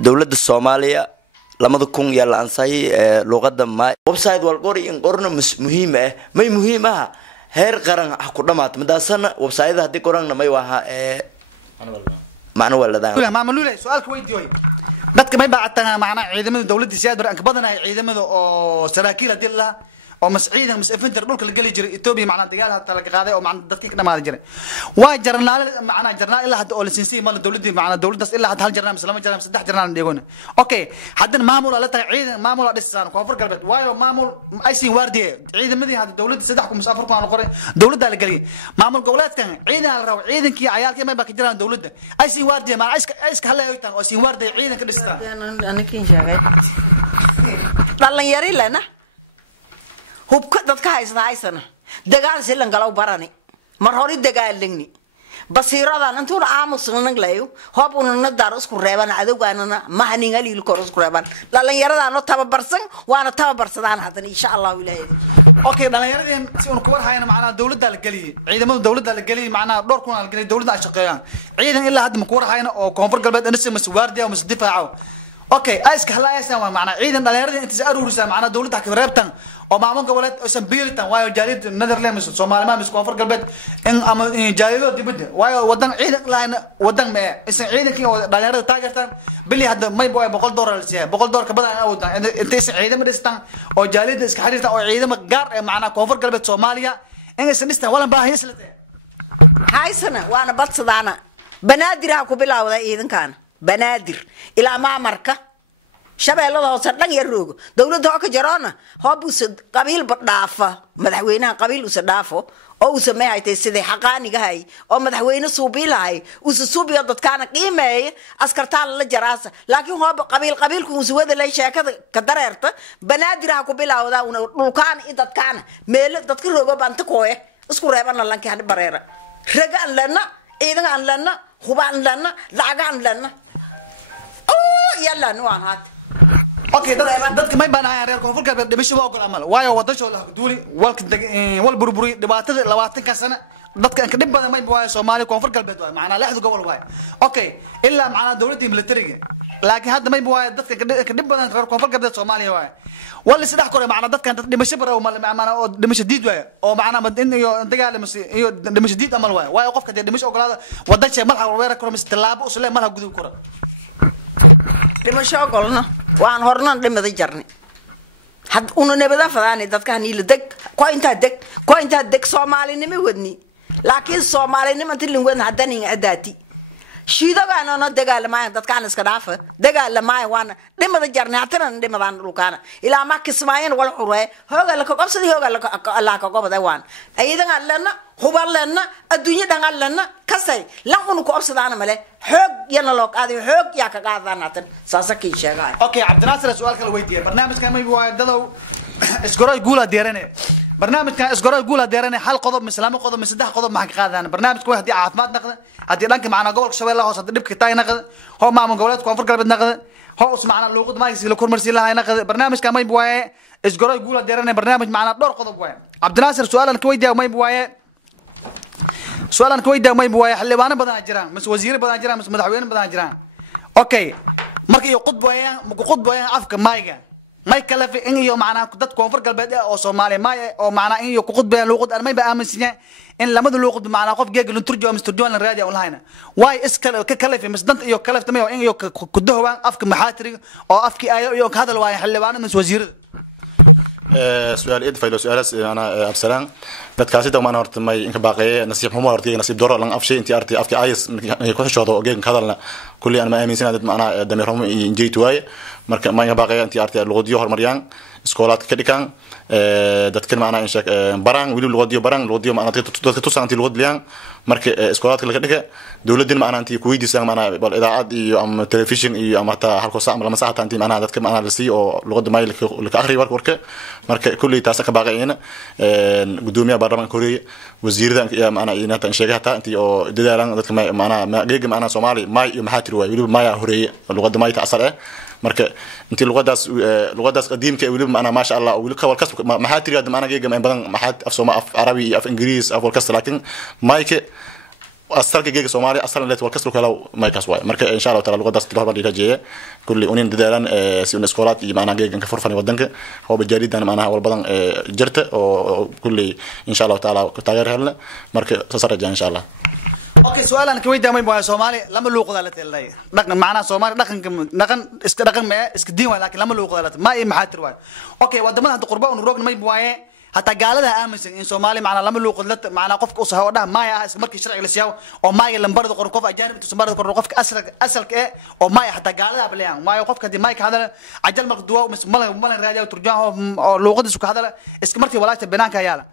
دولة الصومالية لما تكون يلا أنصحي لغة ما ويب والقري إن قرنا مهمة ما مهمة هير قرن حكومات مدرسنا ويب سايت هذه قرنا ما يوها معنى ولا ده لا ما عملوا لي سؤال كويس يوي dadka may baactana macna ciidamada dawladda siyaad aan ka badanahay ciidamada oo saraakiil hadii la oo masciidan mas'afinta dhulka la gali jiray Ethiopia macna dagaal hada la qaaday oo macna dadkii ka dhamaad jiray waa jarnaal macna jarnaal ilaa hada oo lisensiye mal dawladda macna dawladdaas ilaa hada hal jarnaal islaama jarnaal saddex jarnaal deegoona okay hadan maamul la tahay ciidan maamul dhisaan koonfur galbeed waayo maamul ay siin waardiye ciidamadii hada dawladda saddex ku musaafir ku aan qoray dawladda la galiyay maamul goboleedkan ciidan la raaw ciidankii ciyaalkii may ba ka jiraan dawladda ay siin waardiye ma iska haleeytaan oo siin waardiye ciidanka dhistaan أنا كين شاغي دالن ياري لنا hubka dadka haysana dagaal silan galaw barani mar hore dagaalingni basiiradan intuu aamusan nglayo hobuna dar isku reeban adawgaanana mahnin aliil kor isku reeban dhalinyarada no tababarsan waana tababarsadaan hadan insha Allah ilaahay okay dhalinyaradeen si uu ku warhayna macna dawladda la galiyay ciidamada dawladda la galiyay macna dhowr kun la galiyay dawladda ay shaqeeyaan ciidan ilaa hadda ma ku warhayna oo koonfur galbeed inta maswaardiya oo masdifaaco okay iska halaaysan waa macna ciidan dhalinyaradeen inta aruurisa macna dawladda ka reebtan oo maamul goboleed oo sanbiilitan waayo jaalid Netherlands Soomaaliya mis koonfur galbeed in ama jaalido dibadda waayo wadan ciidan laana wadan ma isan ciidankii oo dhalinyarada taageertan bili hadda may booy $100 la siiyay $100 ka badan awoodan inta isan ciidan dhistan oo jaalida iska xiriirta oo ciidan gaar ah macna koonfur galbeed Soomaaliya in isan dhistan wala baahan isla haysana waana badsadaana banaadir ha ku bilaawda ciidankan banaadir ilaa maamarka shabeellada hoose dhan yar roogo dawladda oo ka jarana hobus qabiil badhaafa madaxweynaha qabiil u sadhaafo oo uu sameeyay sidii xaqaaniga hay oo madaxweyne suubiilahay uu suubiyo dadkana qiimeeyay askartaan la jaraasa laakiin hoob qabiilku uu wada lay sheekada ka dareerta banaadir ha ku bilaawda dhulkaan dadkana meel dadka roogo banta kooye isku reebana lanka bareera ragaan lana ciidan lana hubaan lana lagaan lana yalla nuan hat okay dadka may baanahay reer koonfur galbeed dhimasho waa ogol amal waayo wadasho la duuli wal burburi dhibaatada 20 ka sano dadka ka dib badan may waayo Soomaaliya koonfur galbeed waa macna lixda gobol waayo okay illa macna dawladda militariga laakiin hadda may waayo dadka ka dib badan reer koonfur galbeed Soomaaliya waayo wal saddex kore macna dadka dhimasho baraw macna oo dhimasho diid waayo oo macna in iyo dagaalmas iyo dhimasho diid amal waayo qofka dhimasho ogolaada wadasho mal weerar karo mis talaabo usle mal gudub karo dhimasho ogolna waan hornan dhimada jarni had unu nabada fadani dadkan ila deg ko inta deg Soomaalinimo wadni laakiin Soomaalinimo tilin wadna hadan in adaati shiidagaana no dagaalamaay dadkan iska dhaafa dagaalamaay waan dhimada jarni hatan dhimadan dhulkaana ilaa ma kismaayeen wal xurey hooga la ka qabsaday hooga la ka qabada waan aydan allana hubalana adduunyo dhangalana kasay la unu ku qabsadana male xoog yana loo qaaday xoog yaa ka qaadanatan saasakii sheegay okay Cabdinaasir su'aal kale weydiiyay barnaamijkan may waa dadow isgoroy guula deeranay barnaamijkan isgoroy guula deeranay hal qodob mislaamo qodob saddex qodob ma ka qaadana barnaamijku hadii caafimaad naqda hadii dhanka macna gobolka Shabeellaha hoose dibka taay naqda ho maamul goboleed koonfur galbeed naqda ho usmacna luuqad ma la kormarsi lahayn naqda barnaamijkan may waa isgoroy guula deeranay barnaamij macna dhowr qodob waa Cabdinaasir su'aalan ka weydiiyay may waa سؤالان كويدا ما يبغى حلبان بدنا جيران مس وزير بدنا جيران مس مدحوين بدنا جيران اوكي markii qod booyaan afka may kala fi in iyo macna dad koonfur galbeed oo Soomaaliya may oo macna in iyo qod booyaan luuqad armay ba aaminsan in lamada luuqad macna qof geeg lu turjumo musturdiyaan raadiyo oo lahayna way iska ka kala fi misdant iyo kala tamay in iyo ku dahwaan afka maxaatiri oo afki ayo iyo ka hadal waay xilibaan mas wasiirada سؤال إد فيلو سؤال أنا أبصران dadkaasi dhammaan horta may inka baaqay nasiib xumo horta nasiib doro lan afshay intii artay afki ayis ku xishoodo oo geegan hadalna kulli aan ma aaminsan dad macna dameerum injeeytu way marka ma inka baaqay intii artay luqadiyo horumariyaan iskoolaadka ka dhigan dadkan macna in sheeg barang wili luqadiyo macna dadka tusaantii luqad liyaan marka iskoolaadka laga dhiga dawladdan macna intii ku weydiisaan macna bal idaacad iyo ama television iyo ama ta halko saac lama saacata intii macna dadka macna la siiyo oo luqada may la akhri warka marka kulli taas ka baaqayna gudoomiyaha baarlamaanka Korea wasiirada ya macna inta in sheegay hataa intii oo dadaalan dadka macna geega macna Soomaali may iyo maxaatir way wili may horeeyay luqada may taasar marka intii luqadaas qadiimka wili macna ma sha Allah wili ka walkas maxaatir macna geega may badan maxaat af Soomaali af Arabi af Ingiriis af walkas laakiin mayke asalka geega Soomaaliya asalan leet wal kasoo kala may kaas waay marka insha Allah taala luqadaas tiro baa dhigajee kulli unin dadaalan si un iskoolaad iyo macnaha geegan ka furfan wadanka oo bajaridan macnaha wal badan jirta oo kulli insha Allah taala taageer helna marka sasaraja insha Allah okay su'aalan ka weydiimay baa Soomaali lama luuqada la teelay dhaqan macnaha Soomaali dhaqan ma iska diin waa laakiin lama luuqada la ma ay maxaatir waay okay wadamada hadda qurba uu roogna may baaye hatta gaalada aaminsan in Soomaali macna lama luuqad macna qofka u sahay oo maaya ah markii sharci la siiyo oo maaya lambarada qof ajaanib Soomaali qofka asalka oo maaya hatta gaalada ablayaan maaya qofka hadii maayka hadal ajal maqduwa malan raadiyo turjaan oo luuqadiisu ka hadal iska markii walaasha banaanka yaala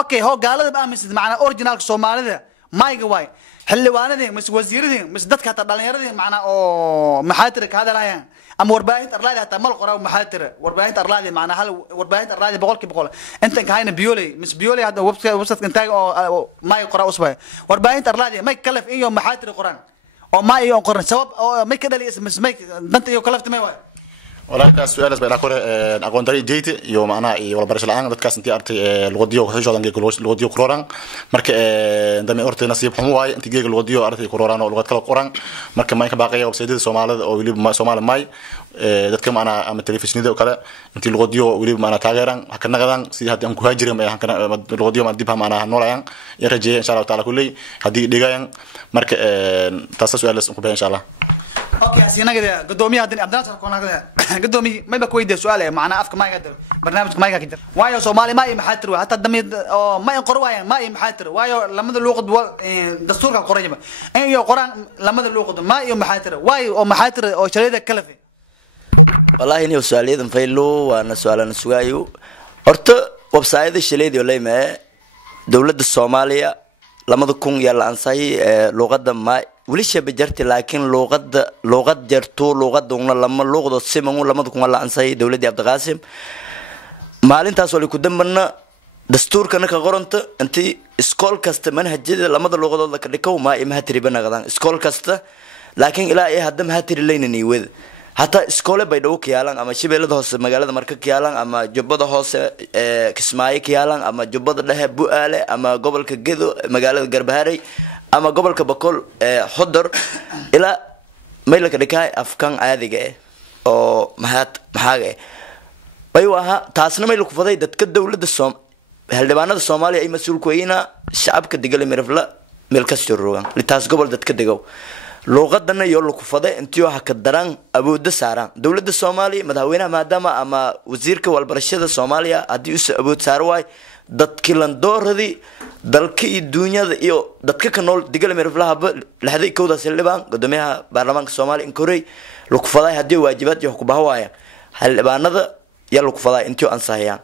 okay ho gaalada aaminsan macna original Soomaalida maayga way xilwaanadii mas wasiiradii mas dadka hatta dhalinyaradii macna oo maxaatir ka hadlayaan ama warbaahinta arlaadi hatta mal qoraa maxaatir warbaahinta arlaadi macna hal warbaahinta arlaadi boqol inta ka hayna biolay mis biolay hada website intaag oo maay qoraa usbay warbaahinta arlaadi may kalaf iyo maxaatir qoraan oo maay iyo qoran sabab oo may ka dhali ismis may danta iyo kalafta may way walaalka su'aalaas baa kore aqoon dari jeeyte iyo macnaha iyo wala barasho la'aan dadkaas intii artay luqadiyo ka xishoodan geeg luqadiyo qoraan marka dami ortay nasiib xumo waay intii geeg luqadiyo artay qoraan oo luqad kala qoraan marka ma ka baaqaya website-yada Soomaalida oo waliba Soomaali may dadka macnaha ama telefishinada oo kale intii luqadiyo waliba macnaha taageeran ka naqdaan si hadii aan ku haajirin ma kan luqadiyo ma dib macnaha noolayaan ya rajay insha Allah taala kulli hadii dhigayan marka taas su'aalaas ku baa insha Allah okay asinaga gudoomiyaha hadii abdaas ka koonada gudoomiye ma ba ku weydiin su'aal macna afka ma gaadar barnaamijka ma gaadar waayo Soomaali ma ay maxaatir waa hatta damid oo ma ay qorwayaan ma ay maxaatir waayo lamada luqad dastuurka qorayba iyo qoraan lamada luqad ma ay maxaatir waayo oo maxaatir oo shaleeda kala fi wallahi inuu su'aaladan faylo waana su'aalan sugayo horta website shaleeda oo leeyahay dawladda Soomaaliya lamada kun yalla ansay luqadda ma wali shaba jarti laakiin luqad jarto luqaduna lama luqado siman lamada kun la ansay dawladda Abdiqaasim maalintaas wali ku dambarna dastuurkana ka qoranta intii iskool kasta manhajada lamada luqadood ka dhikow ma ay mahatiri banaqdaan iskool kasta laakiin ilaa ay hadda mahatiri leynani wada hatta iskoole bay dhaw kiyaalan ama shibeelada hoose magaalada marka kiyaalan ama jubbada hoose Kismaayo kiyaalan ama jubbada dhexe Bu'aale ama gobolka Gedo magaalada Garbaharey ama gobolka Bakool Xodor ila meelka dhikay afkan caadiga oo maxaaga bay waha taasna meel ku faday dadka dawladda haldhibaanada Soomaaliya ay mas'uul ku yihiin shacabka digal mirfla meel ka soo rogan litaas gobol dadka digaw luqadana iyo ku faday intii waxa ka daran awoodda saaran dawladda Soomaaliya madaxweynaha maadaama ama wasiirka walbarashada Soomaaliya hadii uu awood saar waay dadkii landooradii dalka iyo dunyada iyo dadka ka nool digal mirflaha lahaday kooda xildhibaan gudoomiyaha baarlamaanka Soomaaliya in Korea lagu faday hadii waajibaad iyo ku bahwaaya xildhibaanada yaa lagu faday intii aan saahayaan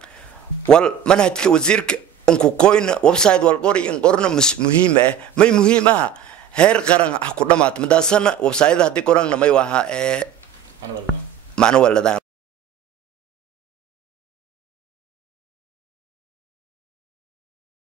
wal manhajka wasiirka unku koyna website wal qori in qorno muhiim ah may muhiim ah heer qaran ku dhamaatay madaasana website hadii qorana may waha macna waladan